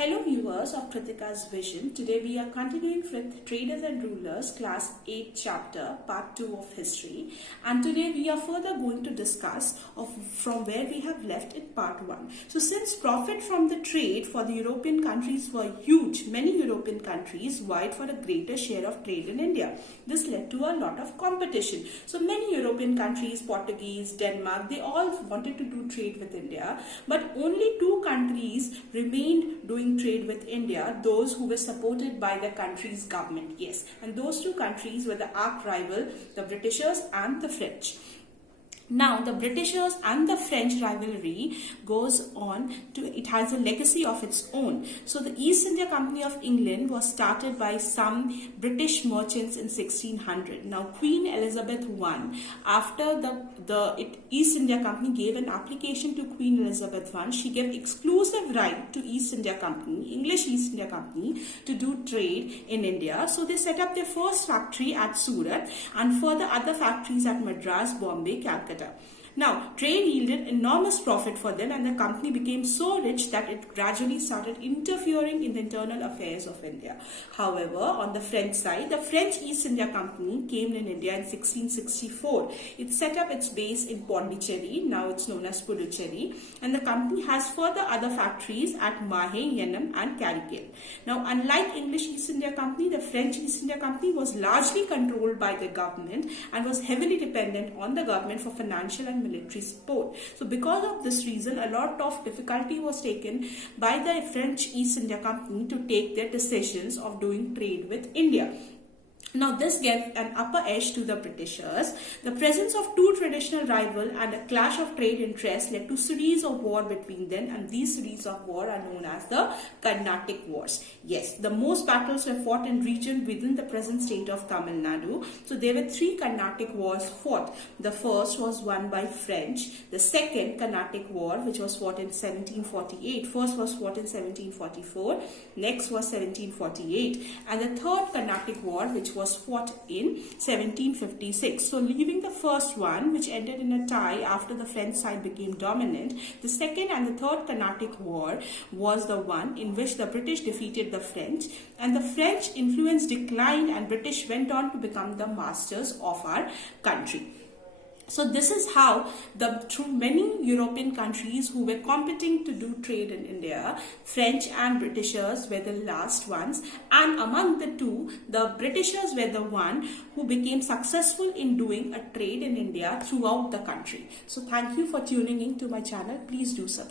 Hello viewers of Kritika's Vision. Today we are continuing with Traders and Rulers Class 8 chapter part 2 of history, and today we are further going to discuss from where we have left in part 1. So since profit from the trade for the European countries were huge, many European countries vied for a greater share of trade in India. This led to a lot of competition. So many European countries, Portuguese, Denmark, they all wanted to do trade with India, but only two countries remained doing trade with India, those who were supported by the country's government. Yes, and those two countries were the arch rival, the Britishers and the French. Now, the Britishers and the French rivalry goes on it has a legacy of its own. So, the East India Company of England was started by some British merchants in 1600. Now, Queen Elizabeth I, after the East India Company gave an application to Queen Elizabeth I, she gave exclusive right to East India Company, English East India Company, to do trade in India. So, they set up their first factory at Surat and further other factories at Madras, Bombay, Calcutta. Now, trade yielded enormous profit for them, and the company became so rich that it gradually started interfering in the internal affairs of India. However, on the French side, the French East India Company came in India in 1664. It set up its base in Pondicherry, now it's known as Puducherry, and the company has further other factories at Mahe, Yenam and Karikal. Now, unlike English East India Company, the French East India Company was largely controlled by the government and was heavily dependent on the government for financial and military support. So because of this reason, a lot of difficulty was taken by the French East India Company to take their decisions of doing trade with India. Now, this gave an upper edge to the Britishers. The presence of two traditional rivals and a clash of trade interests led to series of war between them, and these series of war are known as the Carnatic Wars. Yes, the most battles were fought in region within the present state of Tamil Nadu. So there were three Carnatic Wars fought. The first was won by French. The second Carnatic War, which was fought in 1748. First was fought in 1744. Next was 1748. And the third Carnatic War, which was fought in 1756. So leaving the first one, which ended in a tie after the French side became dominant, the second and the third Carnatic War was the one in which the British defeated the French, and the French influence declined and British went on to become the masters of our country. So this is how through many European countries who were competing to do trade in India, French and Britishers were the last ones, and among the two, the Britishers were the one who became successful in doing a trade in India throughout the country. So thank you for tuning in to my channel. Please do subscribe.